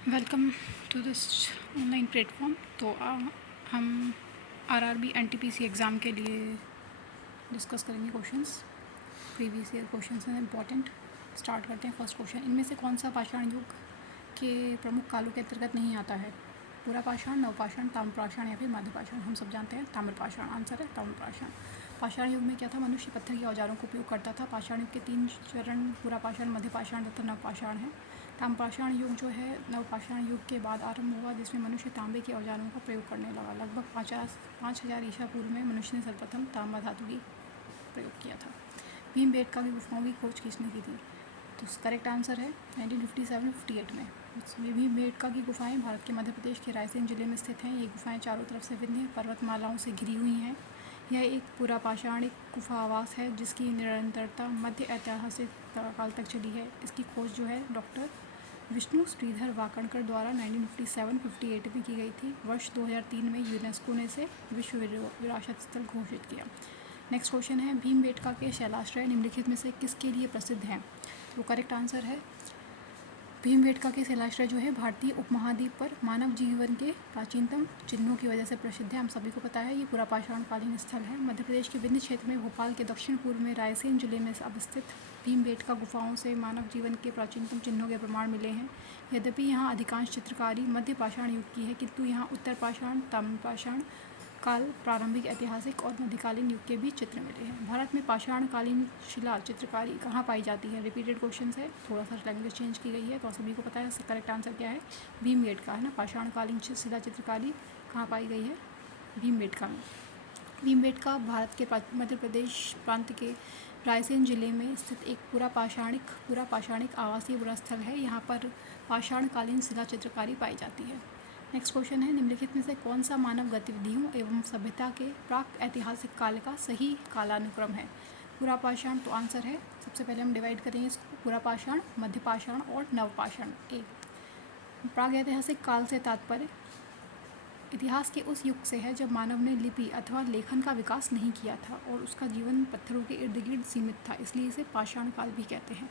Welcome to this online platform. तो हम RRB NTPC exam के लिए डिस्कस करेंगे क्वेश्चंस। प्रीवियस ईयर क्वेश्चंस हैं इंपॉर्टेंट। स्टार्ट करते हैं। फर्स्ट क्वेश्चन, इनमें से कौन सा पाषाण युग के प्रमुख कालों के अंतर्गत नहीं आता है? पुरापाषाण, नवपाषाण, ताम्रपाषाण या फिर मध्यपाषाण? हम सब जानते हैं ताम्रपाषाण आंसर है। ताम्रपाषाण। पाषाण युग में क्या था? मनुष्य पत्थर के औजारों का उपयोग करता था। पाषाण युग के 3 चरण पुरापाषाण, मध्यपाषाण तथा नवपाषाण है। ताम्रपाषाण युग जो है नवपाषाण युग के बाद आरंभ हुआ, जिसमें मनुष्य तांबे के औजारों का प्रयोग करने लगा। लगभग 5000 ईसा पूर्व में मनुष्य ने सर्वप्रथम तांबा धातु की प्रयोग किया था। भीमबेटका की गुफाओं की खोज किसने की थी? तो करेक्ट आंसर है 1957-58 में। भीमबेटका की गुफाएं भारत के मध्य प्रदेश के रायसेन जिले में स्थित हैं। ये गुफाएं चारों तरफ से विंध्य पर्वतमालाओं से घिरी हुई हैं। यह एक पुरापाषाणिक गुफा आवास है जिसकी निरंतरता मध्य ऐतिहासिक काल तक चली है। इसकी खोज जो है डॉक्टर विष्णु श्रीधर वाकणकर द्वारा 1957-58 में की गई थी। वर्ष 2003 में यूनेस्को ने इसे विश्व विरासत स्थल घोषित किया। नेक्स्ट क्वेश्चन है, भीमबेटका के शैलाश्रय निम्नलिखित में से किसके लिए प्रसिद्ध हैं? तो करेक्ट आंसर है भीमबेटका के शैलाश्रय जो है भारतीय उपमहाद्वीप पर मानव जीवन के प्राचीनतम चिन्हों की वजह से प्रसिद्ध है। हम सभी को पता है ये पुरापाषाणकालीन स्थल है। मध्य प्रदेश के विंध्य क्षेत्र में भोपाल के दक्षिण पूर्व में रायसेन जिले में अवस्थित भीमबेटका गुफाओं से मानव जीवन के प्राचीनतम चिन्हों के प्रमाण मिले हैं। यद्यपि यहाँ अधिकांश चित्रकारी मध्य पाषाण युग की है, किंतु यहाँ उत्तर पाषाण, ताम्रपाषाण काल, प्रारंभिक ऐतिहासिक और मध्यकालीन युग के भी चित्र मिले हैं। भारत में पाषाणकालीन शिला चित्रकारी कहाँ पाई जाती है? रिपीटेड क्वेश्चन है, थोड़ा सा लैंग्वेज चेंज की गई है तो सभी को पता है इसका करेक्ट आंसर क्या है? भीमबेटका है ना। पाषाणकालीन शिला चित्रकारी कहाँ पाई गई है? भीमबेटका में। भीमबेटका भारत के मध्य प्रदेश प्रांत के रायसेन जिले में स्थित एक पुरापाषाणिक आवासीय पुरास्थल है। यहाँ पर पाषाणकालीन शिला चित्रकारी पाई जाती है। नेक्स्ट क्वेश्चन है, निम्नलिखित में से कौन सा मानव गतिविधियों एवं सभ्यता के प्राक ऐतिहासिक काल का सही कालानुक्रम है? पुरापाषाण तो आंसर है। सबसे पहले हम डिवाइड करेंगे इसको पुरापाषाण, मध्यपाषाण और नवपाषाण। ए, प्राग ऐतिहासिक काल से तात्पर्य इतिहास के उस युग से है जब मानव ने लिपि अथवा लेखन का विकास नहीं किया था और उसका जीवन पत्थरों के इर्द गिर्द सीमित था, इसलिए इसे पाषाण काल भी कहते हैं।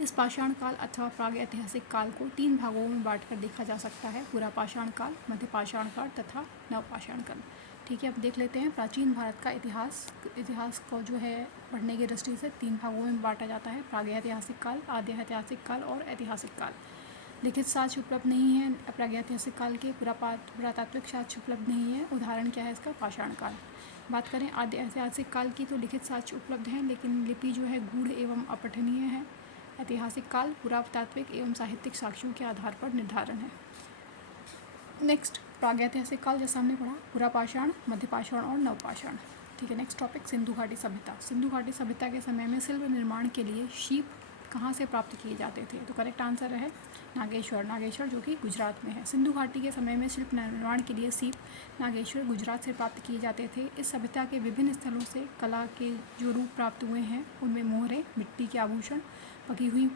इस पाषाण काल अथवा प्राग ऐतिहासिक काल को 3 भागों में बांटकर देखा जा सकता है: पुरापाषाण काल, मध्यपाषाण काल तथा नवपाषाण काल। ठीक है, अब देख लेते हैं प्राचीन भारत का इतिहास को जो है पढ़ने की दृष्टि से 3 भागों में बांटा जाता है: प्रागैतिहासिक काल, आद्यैतिहासिक काल और ऐतिहासिक काल। लिखित साक्ष्य उपलब्ध नहीं है प्रागैतिहासिक काल के, पुरातात्विक साक्ष्य उपलब्ध नहीं है। उदाहरण क्या है इसका? पाषाण काल। बात करें आद्य ऐतिहासिक काल की तो लिखित साक्ष्य उपलब्ध हैं, लेकिन लिपि जो है गूढ़ एवं अपठनीय है। ऐतिहासिक काल पुरातात्विक एवं साहित्यिक साक्ष्यों के आधार पर निर्धारण है। नेक्स्ट, प्रागैतिहासिक काल जैसा हमने पढ़ा, पुरापाषाण, मध्यपाषाण और नवपाषाण। ठीक है, नेक्स्ट टॉपिक सिंधु घाटी सभ्यता। सिंधु घाटी सभ्यता के समय में शिल्प निर्माण के लिए शीप कहाँ से प्राप्त किए जाते थे? तो करेक्ट आंसर है नागेश्वर जो कि गुजरात में है। सिंधु घाटी के समय में शिल्प निर्माण के लिए सीप नागेश्वर गुजरात से प्राप्त किए जाते थे। इस सभ्यता के विभिन्न स्थलों से कला के जो रूप प्राप्त हुए हैं उनमें मोहरें, मिट्टी के आभूषण, पकी हुई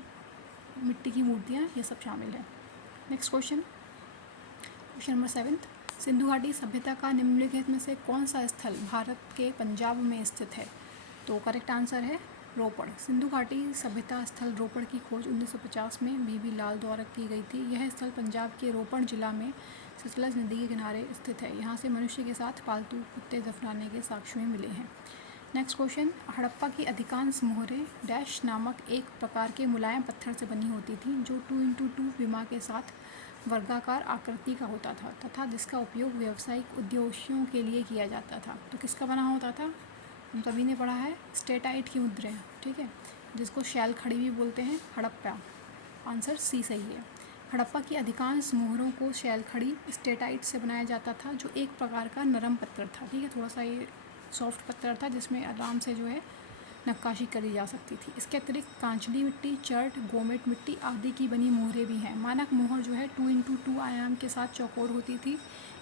मिट्टी की मूर्तियाँ, ये सब शामिल है। नेक्स्ट क्वेश्चन नंबर 7, सिंधु घाटी सभ्यता का निम्नलिखित में से कौन सा स्थल भारत के पंजाब में स्थित है? तो करेक्ट आंसर है रोपड़। सिंधु घाटी सभ्यता स्थल रोपड़ की खोज 1950 में बीबी लाल द्वारा की गई थी। यह स्थल पंजाब के रोपड़ जिला में सतलज नदी के किनारे स्थित है। यहाँ से मनुष्य के साथ पालतू कुत्ते दफनाने के साक्ष्य मिले हैं। नेक्स्ट क्वेश्चन, हड़प्पा की अधिकांश मोहरें डैश नामक एक प्रकार के मुलायम पत्थर से बनी होती थी जो 2x2 विमा के साथ वर्गाकार आकृति का होता था तथा जिसका उपयोग व्यावसायिक उद्देश्यों के लिए किया जाता था। तो किसका बना होता था? हम सभी ने पढ़ा है स्टेटाइट की मुद्राएं। ठीक है, जिसको शैल खड़ी भी बोलते हैं। हड़प्पा आंसर सी सही है। हड़प्पा की अधिकांश मोहरों को शैल खड़ी स्टेटाइट से बनाया जाता था जो एक प्रकार का नरम पत्थर था। ठीक है, थोड़ा सा ये सॉफ्ट पत्थर था जिसमें आराम से जो है नक्काशी करी जा सकती थी। इसके अतिरिक्त कांचली मिट्टी, चर्ट, गोमेट मिट्टी आदि की बनी मोहरें भी हैं। मानक मोहर जो है 2x2 आयाम के साथ चौकोर होती थी।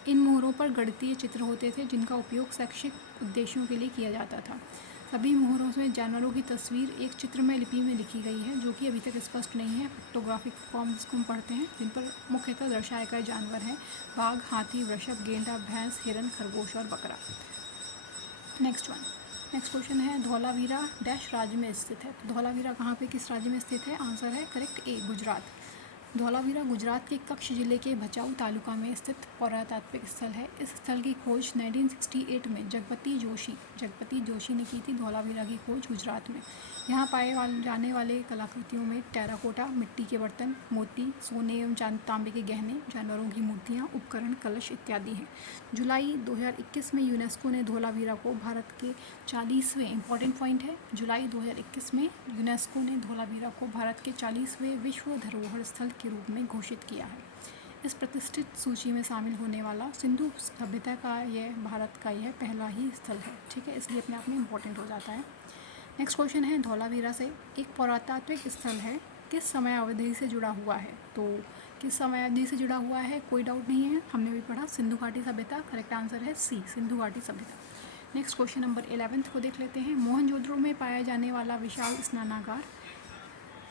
इन मोहरों पर गणितीय चित्र होते थे जिनका उपयोग शैक्षिक उद्देश्यों के लिए किया जाता था। सभी मोहरों में जानवरों की तस्वीर एक चित्र में लिपि में लिखी गई है जो कि अभी तक स्पष्ट नहीं है। पिक्टोग्राफिक फॉर्म जिसको हम पढ़ते हैं, जिन पर मुख्यतः दर्शाए गए जानवर हैं बाघ, हाथी, वृषभ, गेंडा, भैंस, हिरन, खरगोश और बकरा। नेक्स्ट क्वेश्चन है, धौलावीरा डैश राज्य में स्थित है? तो धौलावीरा कहाँ पे, किस राज्य में स्थित है? आंसर है करेक्ट ए, गुजरात। धौलावीरा गुजरात के कच्छ जिले के भचाऊ तालुका में स्थित पुरातात्विक स्थल है। इस स्थल की खोज 1968 में जगपति जोशी ने की थी। धौलावीरा की खोज गुजरात में। यहाँ पाए जाने वाले कलाकृतियों में टेराकोटा, मिट्टी के बर्तन, मोती, सोने एवं तांबे के गहने, जानवरों की मूर्तियाँ, उपकरण, कलश इत्यादि हैं। जुलाई 2021 में यूनेस्को ने धौलावीरा को भारत के 40वें इंपॉर्टेंट पॉइंट है, जुलाई 2021 में यूनेस्को ने धौलावीरा को भारत के 40वें विश्व धरोहर स्थल के रूप में घोषित किया है। इस प्रतिष्ठित सूची में शामिल होने वाला सिंधु सभ्यता का यह भारत का यह पहला ही स्थल है। ठीक है, इसलिए अपने आप में इम्पोर्टेंट हो जाता है। नेक्स्ट क्वेश्चन है, धौलावीरा से एक पुरातात्विक स्थल है, किस समय अवधि से जुड़ा हुआ है? तो किस समय अवधि से जुड़ा हुआ है, कोई डाउट नहीं है, हमने भी पढ़ा, सिंधु घाटी सभ्यता। करेक्ट आंसर है सी, सिंधु घाटी सभ्यता। नेक्स्ट क्वेश्चन नंबर 11 को देख लेते हैं। मोहनजोदड़ो में पाया जाने वाला विशाल स्नानागार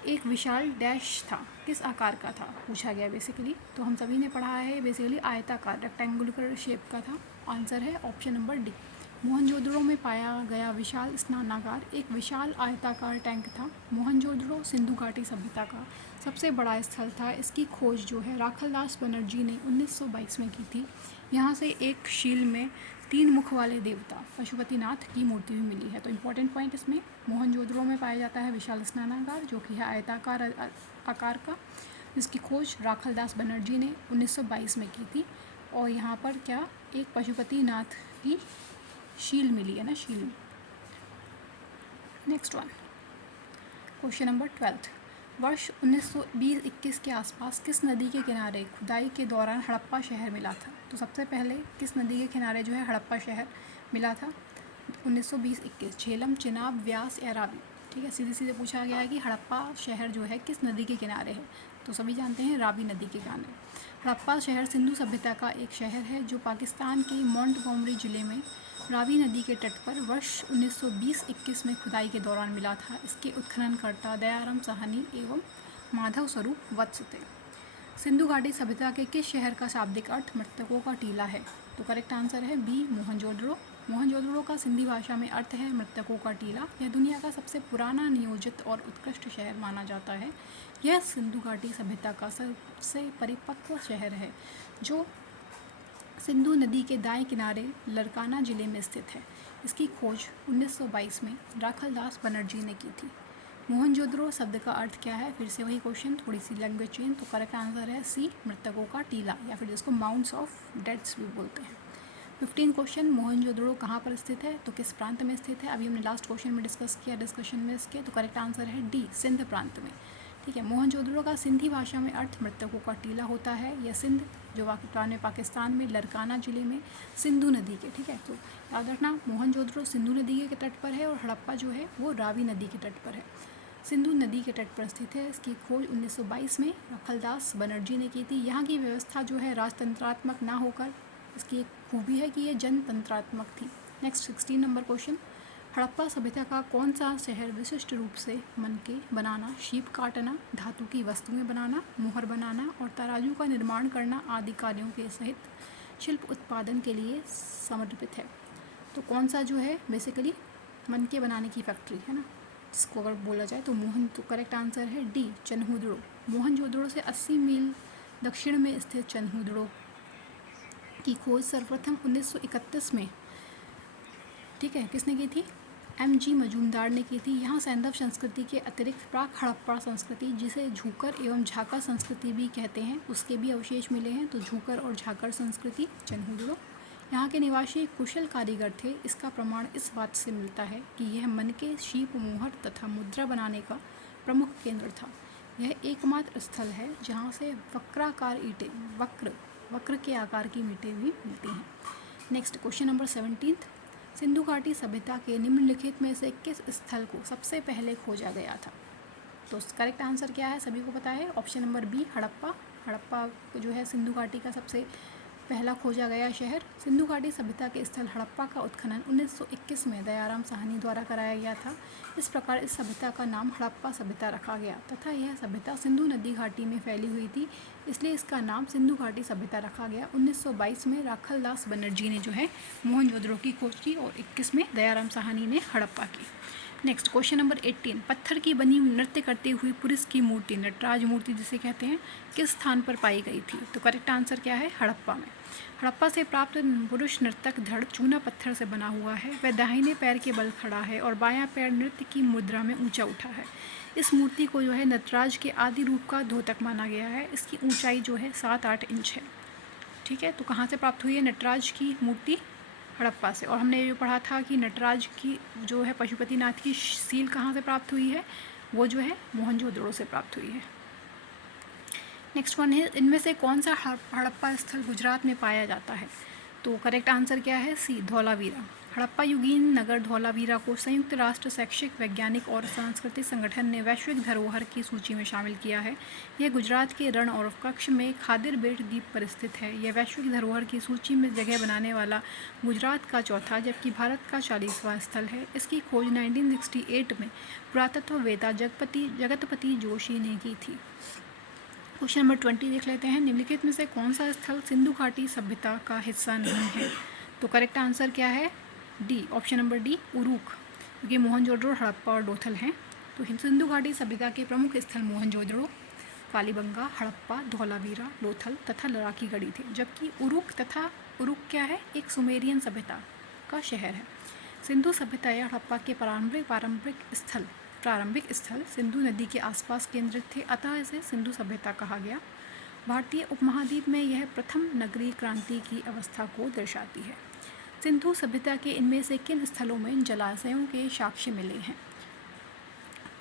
एक विशाल डैश था, किस आकार का था पूछा गया बेसिकली। तो हम सभी ने पढ़ा है बेसिकली आयताकार, रेक्टेंगुलर शेप का था। आंसर है ऑप्शन नंबर डी। मोहनजोदड़ो में पाया गया विशाल स्नानागार एक विशाल आयताकार टैंक था। मोहनजोदड़ो सिंधु घाटी सभ्यता का सबसे बड़ा स्थल था। इसकी खोज जो है राखलदास बनर्जी ने 1922 में की थी। यहाँ से एक शील में 3 मुख वाले देवता पशुपतिनाथ की मूर्ति भी मिली है। तो इम्पोर्टेंट पॉइंट इसमें, मोहनजोदड़ो में पाया जाता है विशाल स्नानागार जो कि है आयताकार आकार का, जिसकी खोज राखलदास बनर्जी ने 1922 में की थी। और यहाँ पर क्या, एक पशुपतिनाथ की शील मिली है ना, शील। Next one, question number 12। वर्ष 1920-21 के आसपास किस नदी के किनारे खुदाई के दौरान हड़प्पा शहर मिला था? तो सबसे पहले किस नदी के किनारे जो है हड़प्पा शहर मिला था 1920-21? झेलम, चिनाब, व्यास या रावी? ठीक है, सीधे सीधे पूछा गया है कि हड़प्पा शहर जो है किस नदी के किनारे है। तो सभी जानते हैं रावी नदी के किनारे। हड़प्पा शहर सिंधु सभ्यता का एक शहर है जो पाकिस्तान के मोंटगोमरी जिले में रावी नदी के तट पर वर्ष 1920-21 में खुदाई के दौरान मिला था। इसके उत्खननकर्ता दयाराम साहनी एवं माधव स्वरूप वत्स थे। सिंधु घाटी सभ्यता के किस शहर का शाब्दिक अर्थ मृतकों का टीला है? तो करेक्ट आंसर है बी, मोहनजोदड़ो। मोहनजोदड़ो का सिंधी भाषा में अर्थ है मृतकों का टीला। यह दुनिया का सबसे पुराना, नियोजित और उत्कृष्ट शहर माना जाता है। यह सिंधु घाटी सभ्यता का सबसे परिपक्व शहर है जो सिंधु नदी के दाएं किनारे लरकाना जिले में स्थित है। इसकी खोज 1922 में राखलदास बनर्जी ने की थी। मोहनजोदड़ो शब्द का अर्थ क्या है? फिर से वही क्वेश्चन, थोड़ी सी लैंग्वेज चेंज। तो करेक्ट आंसर है सी, मृतकों का टीला, या फिर जिसको माउंट्स ऑफ डेड्स भी बोलते हैं। 15 क्वेश्चन, मोहनजोदड़ो कहाँ पर स्थित है? तो किस प्रांत में स्थित है? अभी हमने लास्ट क्वेश्चन में डिस्कस किया डिस्कशन में इसके। तो करेक्ट आंसर है डी, सिंध प्रांत में। ठीक है, मोहनजोदड़ो का सिंधी भाषा में अर्थ मृतकों का टीला होता है। यह सिंध जो पाकिस्तान में लरकाना जिले में सिंधु नदी के, ठीक है, तो याद रखना मोहनजोदड़ो सिंधु नदी के तट पर है और हड़प्पा जो है वो रावी नदी के तट पर है, सिंधु नदी के तट पर स्थित है। इसकी खोज 1922 में राखलदास बनर्जी ने की थी। यहाँ की व्यवस्था जो है राजतंत्रात्मक ना होकर इसकी एक खूबी है कि ये जनतंत्रात्मक थी। नेक्स्ट 16 नंबर क्वेश्चन, हड़प्पा सभ्यता का कौन सा शहर विशिष्ट रूप से मनके बनाना, शीप काटना, धातु की वस्तुएं बनाना, मोहर बनाना और तराजू का निर्माण करना आदि कार्यों के सहित शिल्प उत्पादन के लिए समर्पित है? तो कौन सा जो है बेसिकली मनके बनाने की फैक्ट्री है ना, जिसको अगर बोला जाए तो करेक्ट आंसर है डी, चन्हुदड़ो। मोहनजोदड़ो से 80 मील दक्षिण में स्थित चन्हुदड़ो की खोज सर्वप्रथम 1931 में, ठीक है, किसने की थी? M.G. मजूमदार ने की थी। यहाँ सैंधव संस्कृति के अतिरिक्त प्राक हड़प्पा संस्कृति, जिसे झूकर एवं झाकर संस्कृति भी कहते हैं, उसके भी अवशेष मिले हैं। तो झूकर और झाकर संस्कृति, चन्हुदड़ो। यहाँ के निवासी कुशल कारीगर थे। इसका प्रमाण इस बात से मिलता है कि यह मनके, शीप, मोहर तथा मुद्रा बनाने का प्रमुख केंद्र था। यह एकमात्र स्थल है जहाँ से वक्राकार ईंटें, वक्र के आकार की ईंटें भी मिलती हैं। नेक्स्ट क्वेश्चन नंबर 17, सिंधु घाटी सभ्यता के निम्नलिखित में से किस स्थल को सबसे पहले खोजा गया था? तो करेक्ट आंसर क्या है, सभी को पता है, option number B, Harappa. Harappa जो है सिंधु घाटी का सबसे पहला खोजा गया शहर। सिंधु घाटी सभ्यता के स्थल हड़प्पा का उत्खनन 1921 में दयाराम साहनी द्वारा कराया गया था। इस प्रकार इस सभ्यता का नाम हड़प्पा सभ्यता रखा गया तथा यह सभ्यता सिंधु नदी घाटी में फैली हुई थी, इसलिए इसका नाम सिंधु घाटी सभ्यता रखा गया। 1922 में राखलदास बनर्जी ने जो है मोहनजोदड़ो की खोज की और 21 में दयाराम साहनी ने हड़प्पा की। नेक्स्ट क्वेश्चन नंबर 18, पत्थर की बनी नृत्य करते हुए पुरुष की मूर्ति, नटराज मूर्ति जिसे कहते हैं, किस स्थान पर पाई गई थी? तो करेक्ट आंसर क्या है? हड़प्पा में। हड़प्पा से प्राप्त पुरुष नर्तक धड़ चूना पत्थर से बना हुआ है। वह दाहिने पैर के बल खड़ा है और बायां पैर नृत्य की मुद्रा में ऊंचा उठा है। इस मूर्ति को जो है नटराज के आदि रूप का द्योतक माना गया है। इसकी ऊंचाई जो है 7-8 इंच है। ठीक है, तो कहाँ से प्राप्त हुई है नटराज की मूर्ति? हड़प्पा से। और हमने ये पढ़ा था कि नटराज की जो है पशुपतिनाथ की सील कहाँ से प्राप्त हुई है? वो जो है मोहनजोदड़ो से प्राप्त हुई है। नेक्स्ट वन है, इनमें से कौन सा हड़प्पा स्थल गुजरात में पाया जाता है? तो करेक्ट आंसर क्या है? सी, धौलावीरा। हड़प्पा युगीन नगर धौलावीरा को संयुक्त राष्ट्र शैक्षिक, वैज्ञानिक और सांस्कृतिक संगठन ने वैश्विक धरोहर की सूची में शामिल किया है। यह गुजरात के रण और कच्छ में खादिर बेट द्वीप पर स्थित है। यह वैश्विक धरोहर की सूची में जगह बनाने वाला गुजरात का चौथा जबकि भारत का 40वां स्थल है। इसकी खोज 1968 में पुरातत्ववेत्ता जगतपति जोशी ने की थी। क्वेश्चन नंबर 20 देख लेते हैं। निम्नलिखित में से कौन सा स्थल सिंधु घाटी सभ्यता का हिस्सा नहीं है? तो करेक्ट आंसर क्या है? D, option number D, Uruk, क्योंकि मोहनजोदड़ो, हड़प्पा और लोथल हैं। तो सिंधु घाटी सभ्यता के प्रमुख स्थल मोहनजोदड़ो, कालीबंगा, हड़प्पा, धौलावीरा, लोथल तथा लड़ाकी गढ़ी थे। जबकि उरुक क्या है? एक सुमेरियन सभ्यता का शहर है। सिंधु सभ्यता या हड़प्पा के प्रारंभिक स्थल सिंधु नदी के आसपास केंद्रित थे, अतः इसे सिंधु सभ्यता कहा गया। भारतीय उपमहाद्वीप में यह प्रथम नगरीय क्रांति की अवस्था को दर्शाती है। सिंधु सभ्यता के इनमें से किन स्थलों में जलाशयों के साक्ष्य मिले हैं?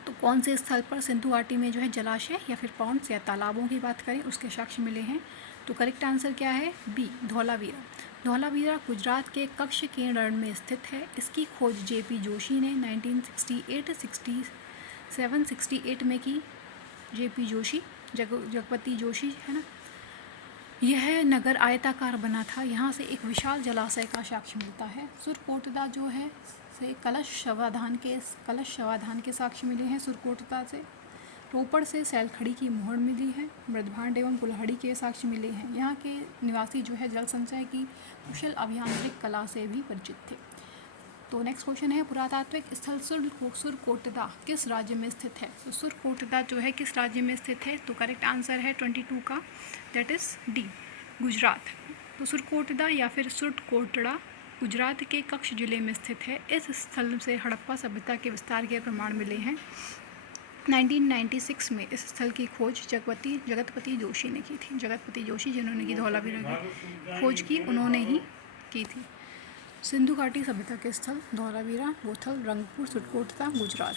तो कौन से स्थल पर सिंधु घाटी में जो है जलाशय या फिर पॉन्ड्स या तालाबों की बात करें उसके साक्ष्य मिले हैं? तो करेक्ट आंसर क्या है? बी, धौलावीरा। धौलावीरा गुजरात के कच्छ के रण में स्थित है। इसकी खोज जेपी जोशी ने 1968 में की। जेपी जोशी, जगपति जोशी है ना। यह नगर आयताकार बना था। यहाँ से एक विशाल जलाशय का साक्ष्य मिलता है। सुरकोटदा जो है से कलश शवाधान के साक्ष्य मिले हैं सुरकोटदा से। रोपड़ से सैलखड़ी की मोहर मिली है। मृदभांड एवं कुल्हाड़ी के साक्ष्य मिले हैं। यहाँ के निवासी जो है जल संचय की कुशल अभियांत्रिक कला से भी परिचित थे। तो नेक्स्ट क्वेश्चन है, पुरातात्विक स्थल सुरकोटदा किस राज्य में स्थित है? तो सुरकोटदा जो है किस राज्य में स्थित है? तो करेक्ट आंसर है 22 का, दैट इज़ डी, गुजरात। तो सुरकोटदा या फिर सुरकोटड़ा गुजरात के कच्छ जिले में स्थित है। इस स्थल से हड़प्पा सभ्यता के विस्तार के प्रमाण मिले हैं। 1996 में इस स्थल की खोज जगतपति जोशी ने की थी। जगतपति जोशी जिन्होंने की धौलावीरा की खोज की, उन्होंने ही की थी। सिंधु घाटी सभ्यता के स्थल धौलावीरा, लोथल, रंगपुर, सुरकोटदा, गुजरात।